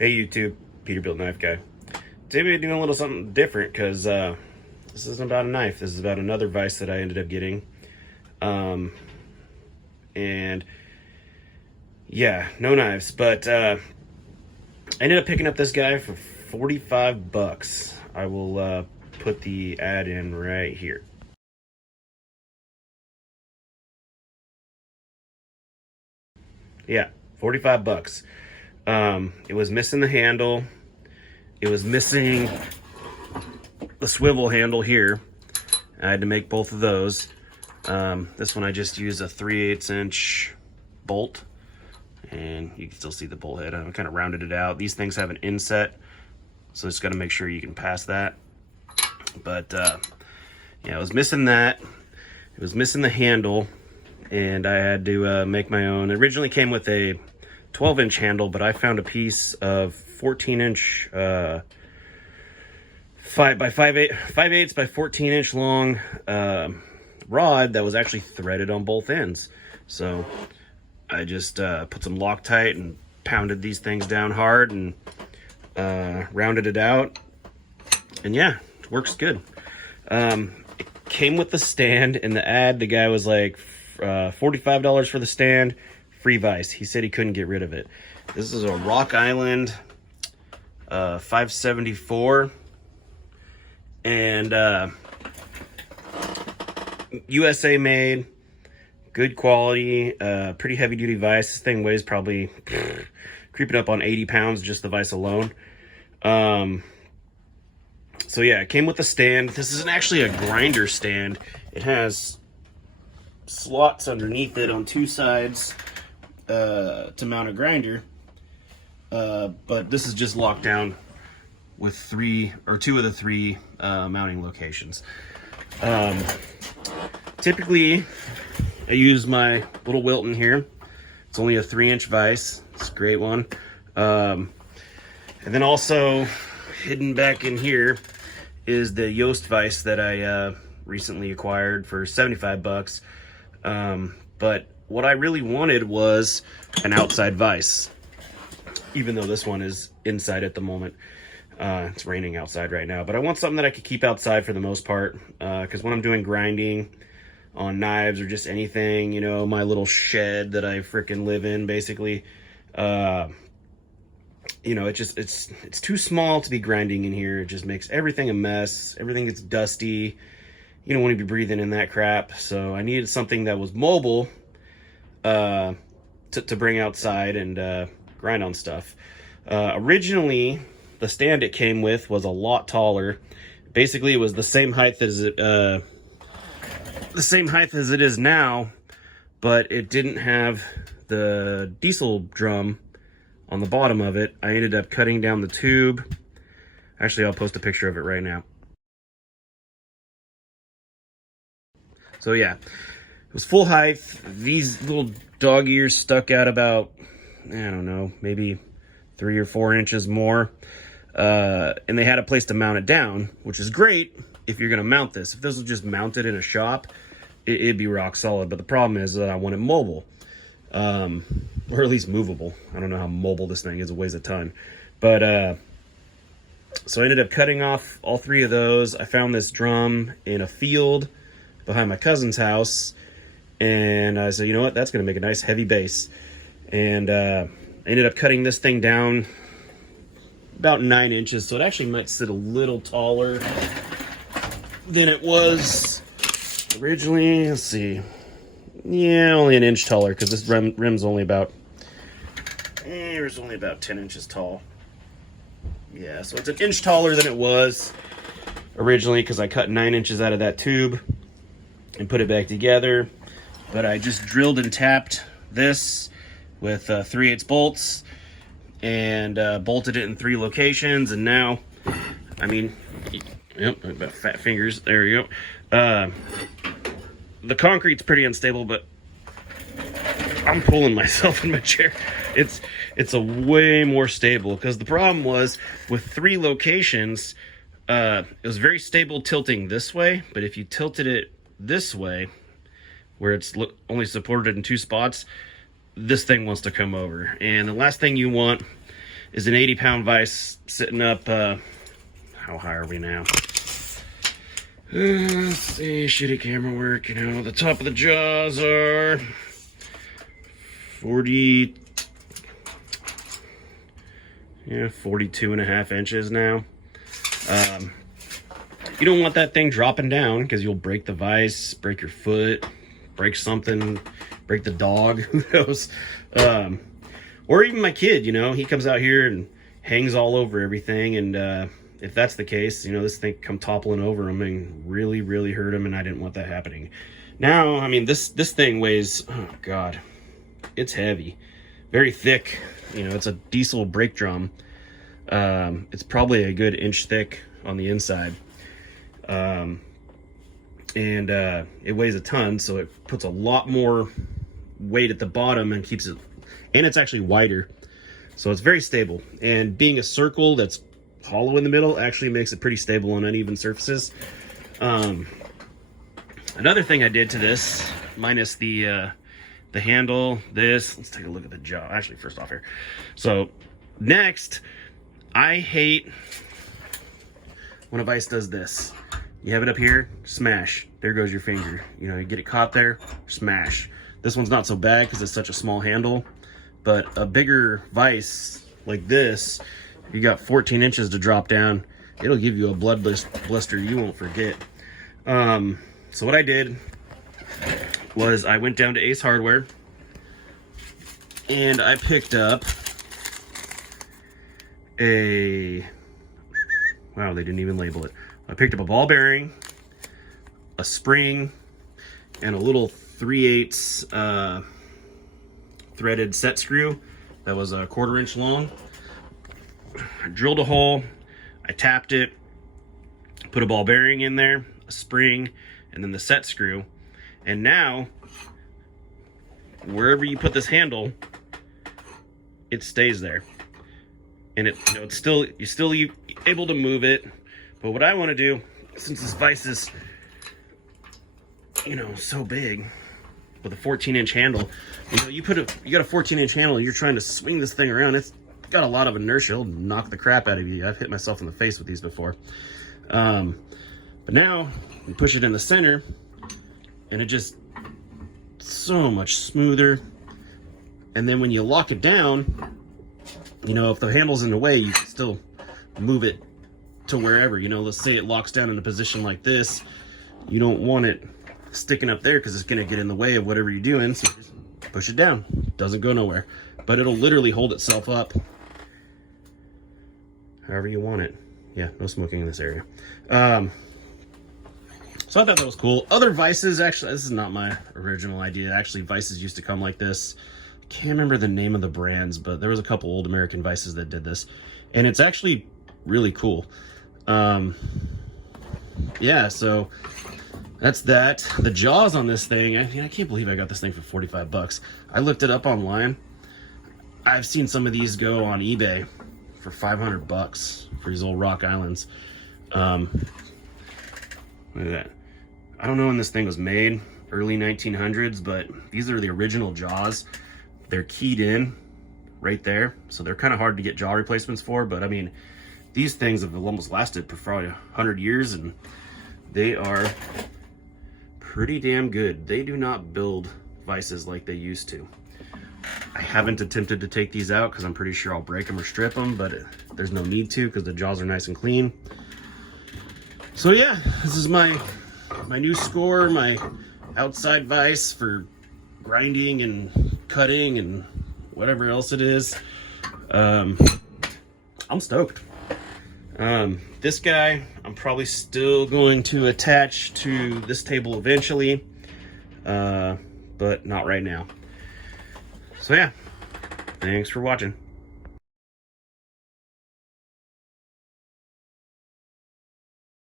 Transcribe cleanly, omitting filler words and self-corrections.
Hey YouTube, Peterbilt Knife Guy. Today we're doing a little something different because this isn't about a knife. This is about another vise that I ended up getting. And yeah, no knives, but I ended up picking up this guy for 45 bucks. I will put the ad in right here. Yeah, 45 bucks. It was missing the handle. It was missing the swivel handle here. I had to make both of those. This one I just used a 3/8 inch bolt, and you can still see the bolt head. I kind of rounded it out. These things have an inset, so just got to make sure you can pass that. But yeah, I was missing that. It was missing the handle, and I had to make my own. It originally came with a 12-inch handle, but I found a piece of 14-inch 5/8 by 14-inch long rod that was actually threaded on both ends. So I just put some Loctite and pounded these things down hard and rounded it out, and yeah, it works good. It came with the stand. In the ad, the guy was like $45 for the stand, free vise. He said he couldn't get rid of it. This is a Rock Island 574, and USA made, good quality, pretty heavy duty vise. This thing weighs probably creeping up on 80 pounds, just the vise alone. So yeah, it came with a stand. This isn't actually a grinder stand. It has slots underneath it on two sides to mount a grinder, but this is just locked down with two of the three mounting locations. Typically I use my little Wilton here. It's only a 3-inch vise. It's a great one. And then also hidden back in here is the Yoast vise that I recently acquired for 75 bucks. But what I really wanted was an outside vise, even though this one is inside at the moment. It's raining outside right now, but I want something that I could keep outside for the most part, because when I'm doing grinding on knives or just anything, you know, my little shed that I freaking live in, basically, you know, it's too small to be grinding in here. It just makes everything a mess. Everything gets dusty. You don't want to be breathing in that crap. So I needed something that was mobile to bring outside and grind on stuff. Originally, the stand it came with was a lot taller. Basically, it was the same height as it is now, but it didn't have the diesel drum on the bottom of it. I ended up cutting down the tube. Actually, I'll post a picture of it right now. So yeah, it was full height. These little dog ears stuck out about, I don't know, maybe 3 or 4 inches more. And they had a place to mount it down, which is great if you're going to mount this. If this was just mounted in a shop, it'd be rock solid. But the problem is that I want it mobile, or at least movable. I don't know how mobile this thing is. It weighs a ton. But so I ended up cutting off all 3 of those. I found this drum in a field behind my cousin's house, and I said, you know what, that's going to make a nice heavy base. And I ended up cutting this thing down about 9 inches, so it actually might sit a little taller than it was originally. Let's see. Yeah, only an inch taller, because this rim's only about, it's only about 10 inches tall. Yeah, so it's an inch taller than it was originally, because I cut 9 inches out of that tube and put it back together. But I just drilled and tapped this with 3/8 bolts and bolted it in 3 locations. And now, I mean, yep, about fat fingers. There you go. The concrete's pretty unstable, but I'm pulling myself in my chair. It's a way more stable, because the problem was with 3 locations, it was very stable tilting this way, but if you tilted it this way, where it's only supported in 2 spots, this thing wants to come over. And the last thing you want is an 80-pound vise sitting up, how high are we now? Let's see, shitty camera work, you know, the top of the jaws are 42 and a half inches now. You don't want that thing dropping down because you'll break the vise, break your foot, break something, break the dog, who knows. Or even my kid, you know, he comes out here and hangs all over everything, and if that's the case, you know, this thing come toppling over him and really, really hurt him, and I didn't want that happening. Now, I mean, this thing weighs, oh God, it's heavy, very thick. You know, it's a diesel brake drum. It's probably a good inch thick on the inside. And it weighs a ton, so it puts a lot more weight at the bottom and keeps it, and it's actually wider, so it's very stable. And being a circle that's hollow in the middle actually makes it pretty stable on uneven surfaces. Another thing I did to this, minus the handle, let's take a look at the jaw. Actually, first off here. So next, I hate when a vise does this. You have it up here, smash. There goes your finger. You know, you get it caught there, smash. This one's not so bad because it's such a small handle, but a bigger vise like this, you got 14 inches to drop down. It'll give you a blood blister you won't forget. So what I did was I went down to Ace Hardware and I picked up wow, they didn't even label it. I picked up a ball bearing, a spring, and a little 3/8 threaded set screw that was a 1/4 inch long. I drilled a hole, I tapped it, put a ball bearing in there, a spring, and then the set screw. And now, wherever you put this handle, it stays there. And it, you know, it's still, you're still able to move it. But what I want to do, since this vise is, you know, so big, with a 14-inch handle, you know, you got a 14-inch handle and you're trying to swing this thing around, it's got a lot of inertia. It'll knock the crap out of you. I've hit myself in the face with these before. But now you push it in the center and it just so much smoother. And then when you lock it down, you know, if the handle's in the way, you can still move it to wherever. You know, let's say it locks down in a position like this. You don't want it sticking up there because it's going to get in the way of whatever you're doing. So just push it down. Doesn't go nowhere. But it'll literally hold itself up however you want it. Yeah, no smoking in this area. So I thought that was cool. Other vices, actually, this is not my original idea. Actually, vices used to come like this. Can't remember the name of the brands, but there was a couple old American vices that did this. And it's actually really cool. Yeah, so that's that. The jaws on this thing, I can't believe I got this thing for 45 bucks. I looked it up online. I've seen some of these go on eBay for 500 bucks for these old rock islands. Look at that. I don't know when this thing was made, early 1900s, but these are the original jaws. They're keyed in right there, so they're kind of hard to get jaw replacements for, but I mean, these things have almost lasted for probably 100 years, and they are pretty damn good. They do not build vices like they used to. I haven't attempted to take these out because I'm pretty sure I'll break them or strip them, but there's no need to because the jaws are nice and clean. So yeah, this is my new score, my outside vise for grinding and cutting and whatever else it is. I'm stoked. This guy, I'm probably still going to attach to this table eventually, but not right now. So yeah, thanks for watching.